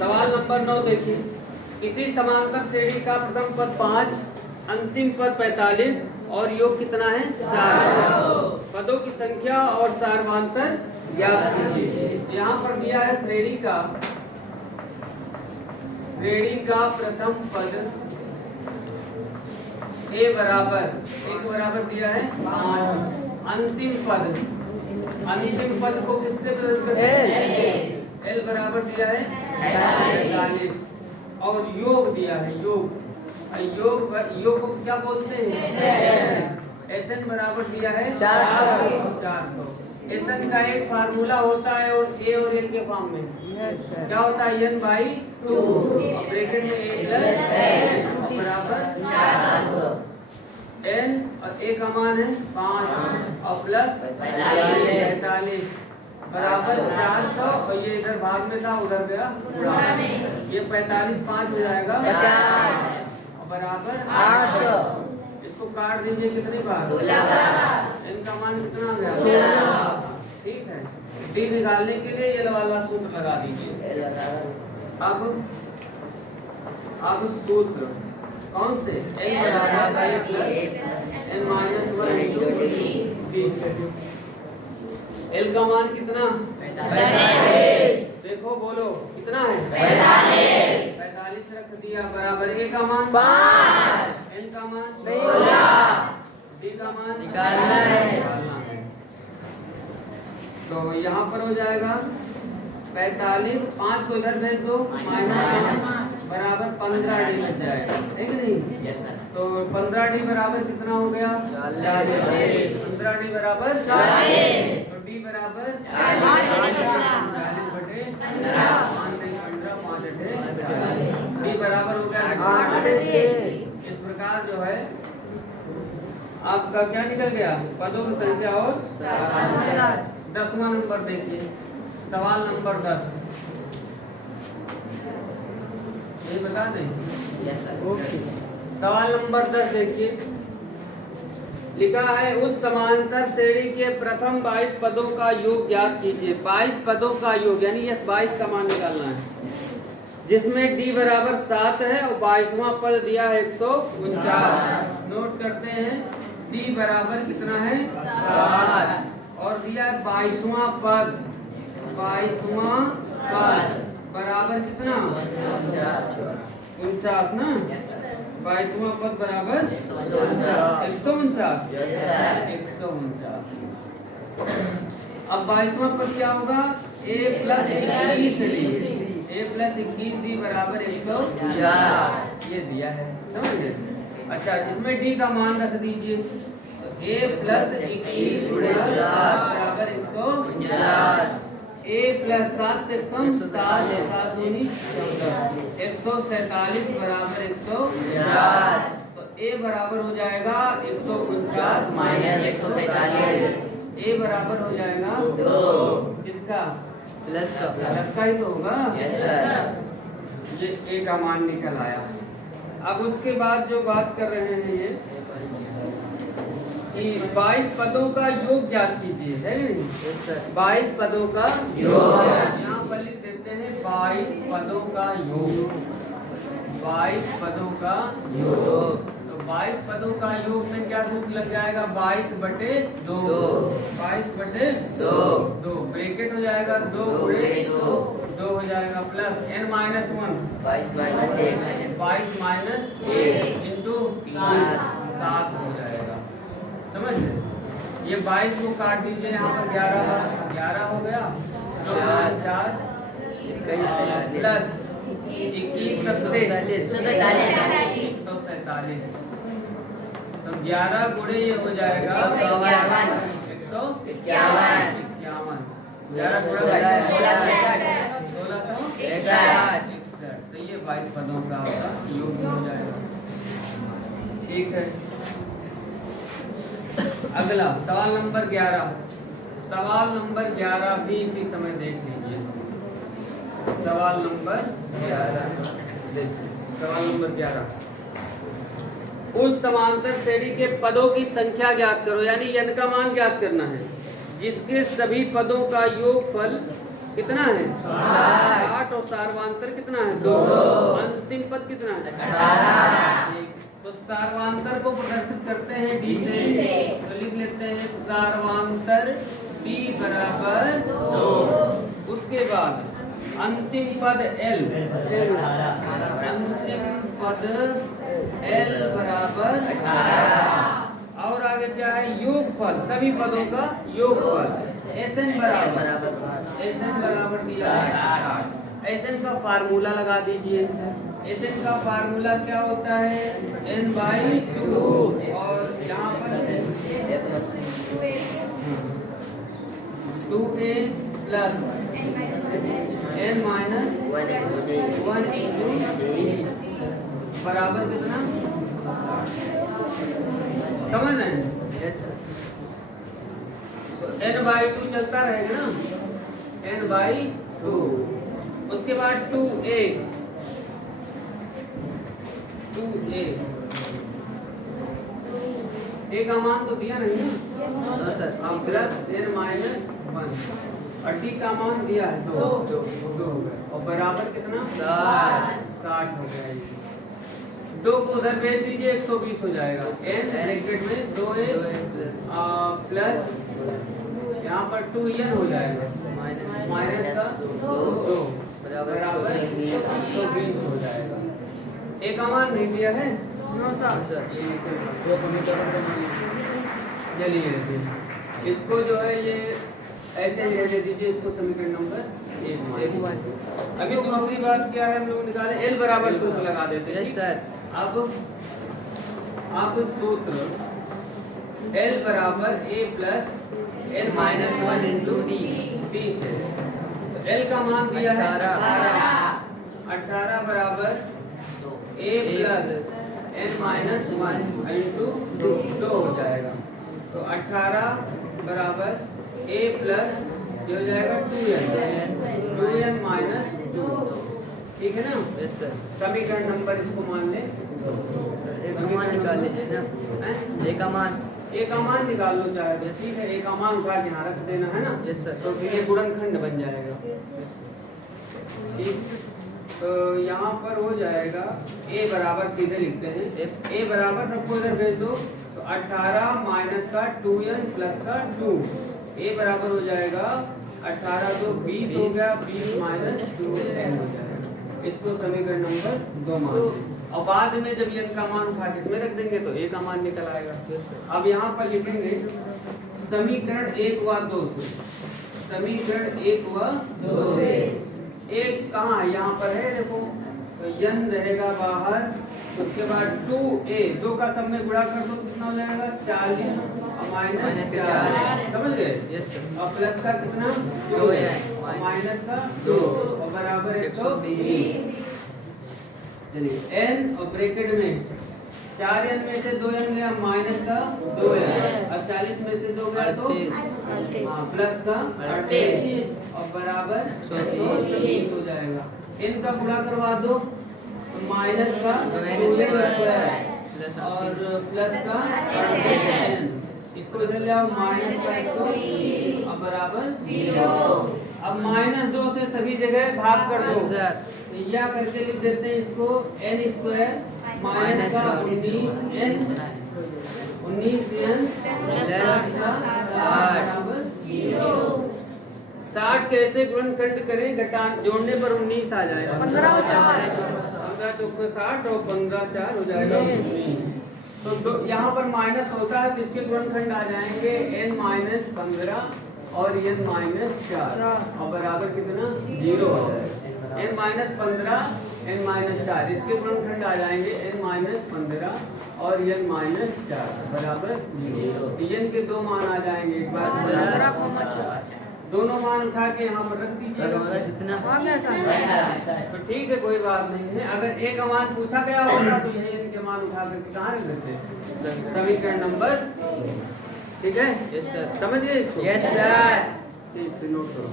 सवाल नंबर 9 देखिए, किसी समांतर श्रेणी का प्रथम पद 5, अंतिम पद 45 और योग कितना है 4। पदों की संख्या और सार्वधातुक ज्ञात कीजिए। यहाँ पर दिया है श्रेणी का प्रथम पद a बराबर दिया है 5। अंतिम पद को किससे बदल कर L बराबर दिया है 45 और योग दिया है योग को क्या बोलते हैं SN बराबर दिया है 400। SN का एक फार्मूला होता है और A और L के फॉर्म में क्या होता है N/2 और ब्रैकेट में A प्लस N बराबर 400। N और A का मान है 5 और प्लस 45 बराबर 400 और ये इधर भाग में था उधर गया ये 45 5 हो जाएगा 50 और बराबर 800। इसको काट दीजिए कितनी बार 16 बार। इनका मान कितना आ गया ठीक है। डी निकालने के लिए ये वाला सूत्र लगा दीजिए। अब सूत्र कौन से n बराबर a plus n minus 1 into D से L का मान कितना 45। देखो बोलो कितना है 45 रख दिया बराबर A का मान 5, N का मान 16, D का मान निकालना है। तो यहाँ पर हो जाएगा 45 5 को इधर भेज दो माइनस बराबर 15 डी लग जाएगा ठीक नहीं। तो 15 डी बराबर कितना हो गया 15 डी बराबर 40। तो डी बराबर 40 बटे 15 डी बराबर हो गया 8। इस प्रकार जो है आपका क्या निकल गया पदों की संख्या और 10वां नंबर देखिए सवाल नंबर 10 ये बता दें। सवाल नंबर 10 देखिए लिखा है उस समांतर श्रेणी के प्रथम 22 पदों का योग ज्ञात कीजिए। 22 पदों का योग यानी ये 22 का मान निकालना है जिसमें d बराबर 7 है और 22वां पद दिया है 149। नोट करते हैं d बराबर कितना है 7 और दिया है 22वां पद बराबर कितना 49 ना 22वां पद बराबर 149। अब 22वां पद क्या होगा a प्लस 21 d बराबर 150 ये दिया है समझ गए। अच्छा इसमें d का मान रख दीजिए a प्लस 21 बराबर 150 a प्लस 7 कम 7 दूनी 147 बराबर 150। तो a बराबर हो जाएगा 149 माइनस 147। a बराबर हो जाएगा 2 किसका प्लस का ही तो होगा ये a का मान निकल आया। अब उसके बाद जो बात कर रहे हैं ये कि 22 पदों का योग ज्ञात कीजिए है 22 पदों का योग यहाँ पर लिख देते हैं 22 पदों का योग 22 पदों का योग। तो 22 पदों का योग में क्या सूत्र लग जाएगा 22 बटे 2 2 ब्रैकेट हो जाएगा 2 गुणे 2 हो जाएगा plus n minus 1 22 minus 1 into 7 हो जाएगा समझ ये 22 को काट दीजिए यहाँ पर 11 हो गया 2 4 प्लस 21 147 तो 11 गुणे ये हो जाएगा 151 11 गुणा 16 तो ये 22 पदों का होगा योग हो जाएगा ठीक है। अगला सवाल नंबर 11 भी इसी समय देख लीजिए। सवाल नंबर 11 उस समांतर श्रेणी के पदों की संख्या ज्ञात करो यानी n का मान ज्ञात करना है जिसके सभी पदों का योगफल कितना है 60 और सार्वांतर कितना है 2। अंतिम पद कितना है 18। तो सार्वांतर को प्रदर्शित करते हैं डी से, तो लिख लेते हैं सार्वांतर डी बराबर 2। उसके बाद अंतिम पद एल, अंतिम पद एल बराबर 18। और आगे क्या है योगफल, सभी पदों का योगफल एसएन बराबर दिया है 60। एसएन का फार्मूला लगा दीजिए। एसएन का फार्मूला क्या होता है n/2 और यहाँ पर 2a प्लस n-1 into बराबर कितना समझ रहे हैं? n/2 चलता रहेगा ना n/2। उसके बाद 2a a का मान तो दिया नहीं ना प्लस n-1 और डी का मान दिया है 2 और बराबर कितना 60 हो गया। 2 को उधर भेज दीजिए 120 हो जाएगा। n ब्रैकेट में 2a प्लस यहाँ पर 2n हो जाएगा माइनस का 2 बराबर 120 हो जाएगा। a का मान नहीं दिया है चलिए इसको जो है ये ऐसे ही रहने दीजिए, इसको समीकरण नंबर 1। अभी दूसरी बात क्या है हम लोग निकाले एल बराबर सूत्र लगा देते हैं। सर अब आप सूत्र एल बराबर ए प्लस n-1 इंटू डी से, तो एल का मान दिया है 18 बराबर a प्लस n-1 इंटू 2 हो जाएगा। तो 18 बराबर a प्लस ये हो जाएगा 2n माइनस 2। ठीक है ना? समीकरण नंबर इसको मान ले, एक मान निकाल लीजिए ना, एक का मान निकाल लो चाहे तो ठीक है। एक का मान उठा के यहाँ रख देना है ना। Yes sir. तो फिर ये गुणनखंड बन जाएगा। ठीक, तो यहाँ पर हो जाएगा a बराबर सीधे लिखते हैं a बराबर सबको इधर भेज दो, तो 18 माइनस का 2n प्लस का 2 a बराबर हो जाएगा 18 तो 20 हो गया, 20 माइनस 2n हो जाएगा। इसको समीकरण नंबर 2 मान लें और बाद में जब n का मान उठा के इसमें रख देंगे तो a का मान निकल आएगा। अब यहाँ पर लिखेंगे समीकरण 1 व 2 से, समीकरण 1 व 2 से एक कहाँ है यहाँ पर है देखो, तो n रहेगा बाहर। उसके बाद 2a 2 का सब में गुणा कर दो कितना हो जाएगा 40 और माइनस 4 समझ गए। Yes sir. और प्लस का कितना 2 है और माइनस का 2 और बराबर 120। चलिए n और ब्रैकेट में 4n में से 2n गया माइनस का 2n और 40 में से 2 गया तो प्लस का 38 और बराबर 120 हो जाएगा। n का गुणा करवा दो तो माइनस का 2n और प्लस का 38n, इसको इधर ले आओ माइनस का 120 और बराबर 0। अब -2 से सभी जगह भाग कर दो, या करके लिख देते हैं इसको n² माइनस का 19n बराबर 0। 60 कैसे गुणनखंड करें, घटान जोड़ने पर 19 आ जाएगा। 15 चौके 60 और 15 4 हो जाएगा 19। तो यहाँ पर माइनस होता है तो इसके गुणनखंड आ जाएंगे n-15 और n-4 और बराबर कितना 0 हो जाएगा। n-15 n-4 इसके गुणनखंड आ जाएंगे n-15 और n-4 बराबर 0। n के 2 मान आ जाएंगे, एक बार दोनों मान उठा के यहाँ पर रख दीजिएगा। तो ठीक है कोई बात नहीं है। अगर एक मान पूछा गया होगा तो यही इनके मान उठा करके कहाँ रख देते समीकरण नंबर। ठीक है यस सर। समझिए इसको। Yes sir. ठीक है नोट करो।